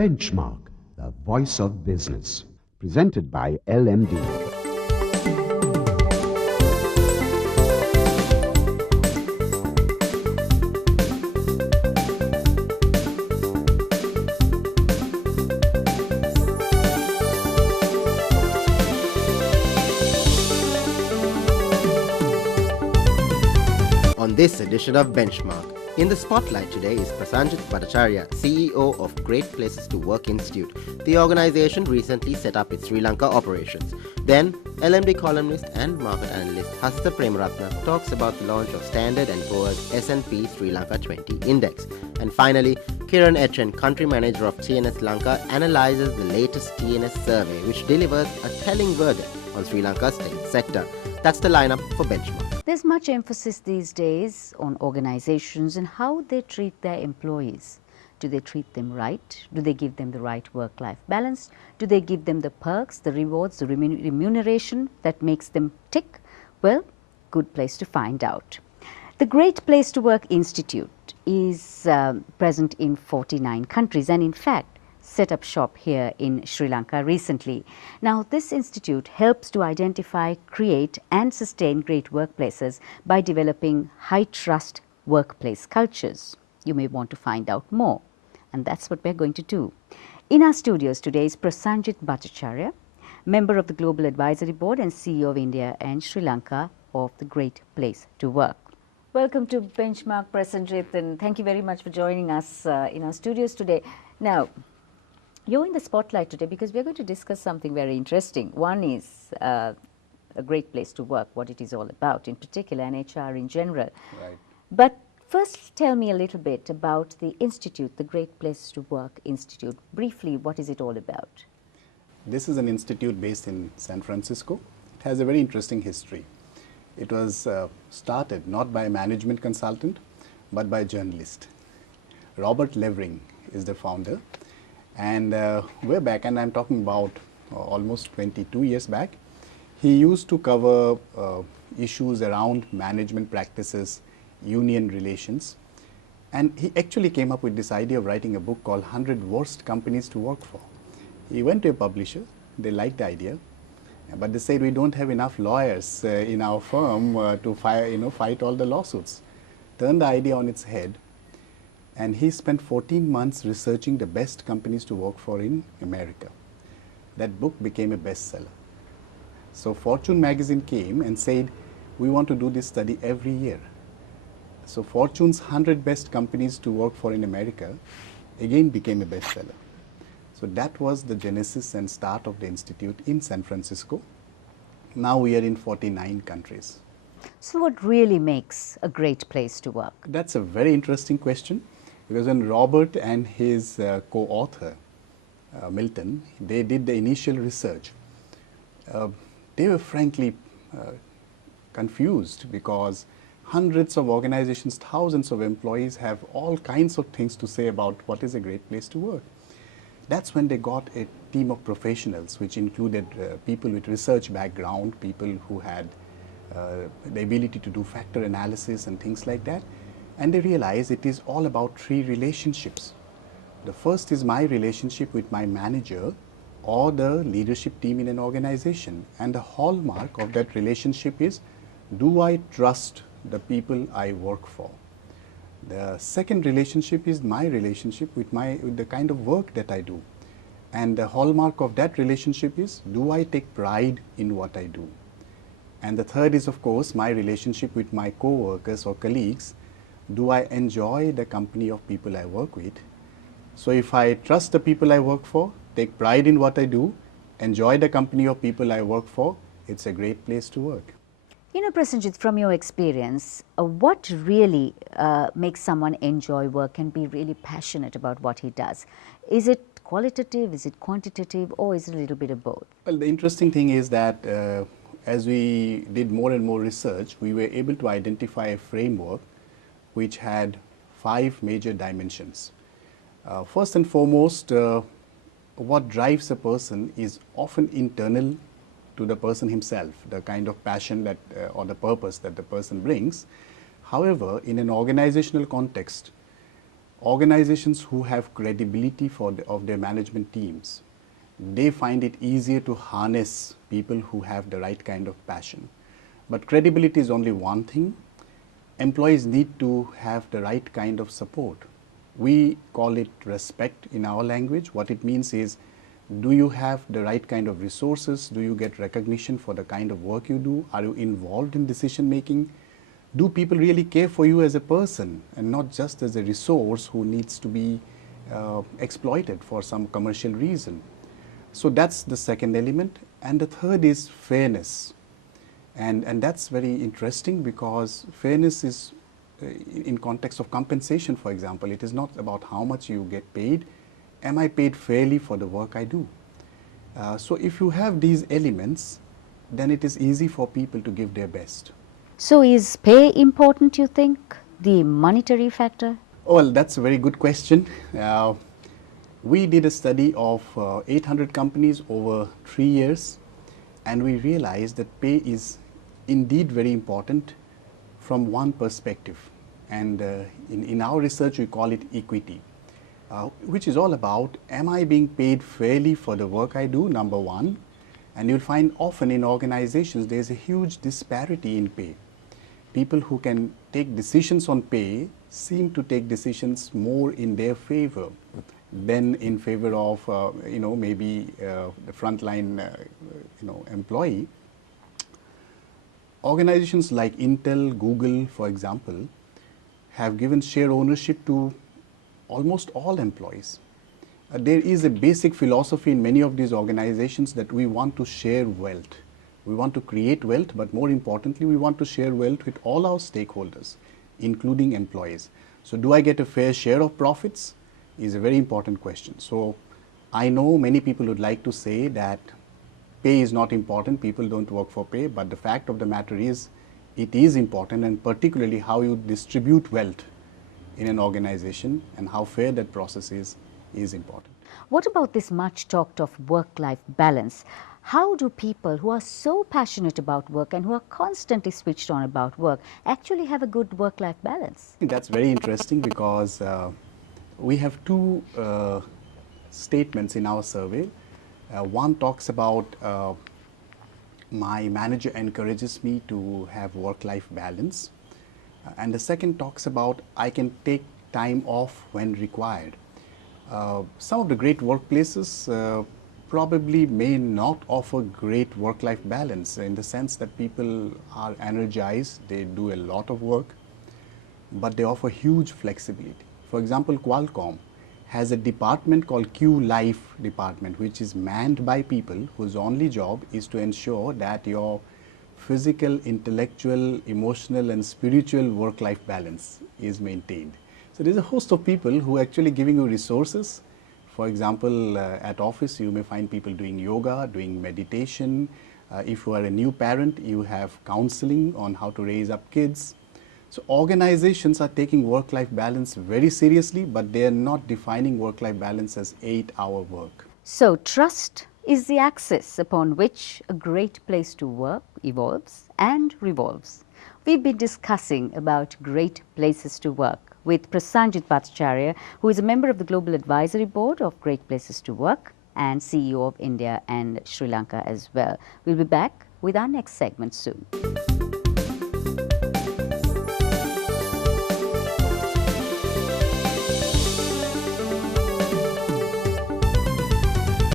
Benchmark, the voice of business. Presented by LMD. On this edition of Benchmark, in the spotlight today is Prasenjit Bhattacharya, CEO of Great Places to Work Institute. The organization recently set up its Sri Lanka operations. Then, LMD columnist and market analyst Hasta Premaratna talks about the launch of Standard & Poor's S&P Sri Lanka 20 Index. And finally, Kiran Etchen, country manager of TNS Lanka, analyzes the latest TNS survey which delivers a telling verdict on Sri Lanka's state sector. That's the lineup for Benchmark. There's much emphasis these days on organizations and how they treat their employees. Do they treat them right? Do they give them the right work-life balance? Do they give them the perks, the rewards, the remuneration that makes them tick? Well, good place to find out. The Great Place to Work Institute is present in 49 countries and in fact set up shop here in Sri Lanka recently. Now, this institute helps to identify, create and sustain great workplaces by developing high-trust workplace cultures. You may want to find out more, and that's what we're going to do. In our studios today is Prasenjit Bhattacharya, member of the Global Advisory Board and CEO of India and Sri Lanka of the Great Place to Work. Welcome to Benchmark, Prasenjit, and thank you very much for joining us in our studios today. Now, you're in the spotlight today because we're going to discuss something very interesting. One is a great place to work, what it is all about in particular, and HR in general. Right. But first, tell me a little bit about the institute, the Great Place to Work Institute. Briefly, what is it all about? This is an institute based in San Francisco. It has a very interesting history. It was started not by a management consultant, but by a journalist. Robert Levering is the founder. And way back, and I'm talking about almost 22 years back, he used to cover issues around management practices, union relations. And he actually came up with this idea of writing a book called 100 Worst Companies to Work For. He went to a publisher, they liked the idea, but they said we don't have enough lawyers in our firm to fight all the lawsuits. Turned the idea on its head. And he spent 14 months researching the best companies to work for in America. That book became a bestseller. So Fortune magazine came and said, we want to do this study every year. So Fortune's 100 best companies to work for in America again became a bestseller. So that was the genesis and start of the institute in San Francisco. Now we are in 49 countries. So what really makes a great place to work? That's a very interesting question. Because when Robert and his co-author, Milton, they did the initial research, they were frankly confused because hundreds of organizations, thousands of employees have all kinds of things to say about what is a great place to work. That's when they got a team of professionals, which included people with research background, people who had the ability to do factor analysis and things like that. And they realize it is all about three relationships. The first is my relationship with my manager or the leadership team in an organization. And the hallmark of that relationship is, do I trust the people I work for? The second relationship is my relationship with the kind of work that I do. And the hallmark of that relationship is, do I take pride in what I do? And the third is, of course, my relationship with my co-workers or colleagues. Do I enjoy the company of people I work with? So if I trust the people I work for, take pride in what I do, enjoy the company of people I work for, it's a great place to work. You know, Prasenjit, from your experience, what really makes someone enjoy work and be really passionate about what he does? Is it qualitative, is it quantitative, or is it a little bit of both? Well, the interesting thing is that as we did more and more research, we were able to identify a framework which had 5 major dimensions. First and foremost, what drives a person is often internal to the person himself, the kind of passion that or the purpose that the person brings. However, in an organizational context, Organizations who have credibility of their management teams, they find it easier to harness people who have the right kind of passion. But credibility is only one thing. Employees need to have the right kind of support. We call it respect in our language. What it means is, do you have the right kind of resources? Do you get recognition for the kind of work you do? Are you involved in decision making? Do people really care for you as a person and not just as a resource who needs to be exploited for some commercial reason? So that's the second element. And the third is fairness. And that's very interesting, because fairness is in context of compensation, for example. It is not about how much you get paid. Am I paid fairly for the work I do? So if you have these elements, then it is easy for people to give their best. So is pay important, you think, the monetary factor? Well, that's a very good question. We did a study of 800 companies over 3 years, and we realized that pay is indeed very important from one perspective. And in our research, we call it equity, which is all about, am I being paid fairly for the work I do, number one. And you'll find often in organizations there's a huge disparity in pay. People who can take decisions on pay seem to take decisions more in their favor than in favor of maybe the frontline employee. Organizations like Intel, Google, for example, have given share ownership to almost all employees. There is a basic philosophy in many of these organizations that we want to share wealth. We want to create wealth, but more importantly, we want to share wealth with all our stakeholders, including employees. So do I get a fair share of profits is a very important question. So I know many people would like to say that pay is not important, people don't work for pay, but the fact of the matter is it is important, and particularly how you distribute wealth in an organization and how fair that process is important. What about this much talked of work-life balance? How do people who are so passionate about work and who are constantly switched on about work actually have a good work-life balance? That's very interesting, because we have two statements in our survey. One talks about my manager encourages me to have work-life balance, and the second talks about I can take time off when required. Some of the great workplaces probably may not offer great work-life balance, in the sense that people are energized, they do a lot of work, but they offer huge flexibility. For example, Qualcomm has a department called Q-Life department, which is manned by people whose only job is to ensure that your physical, intellectual, emotional and spiritual work-life balance is maintained. So there's a host of people who are actually giving you resources. For example, at office you may find people doing yoga, doing meditation. If you are a new parent, you have counseling on how to raise up kids. So organizations are taking work-life balance very seriously, but they are not defining work-life balance as 8-hour work. So trust is the axis upon which a great place to work evolves and revolves. We've been discussing about great places to work with Prasenjit Bhattacharya, who is a member of the Global Advisory Board of Great Places to Work and CEO of India and Sri Lanka as well. We'll be back with our next segment soon.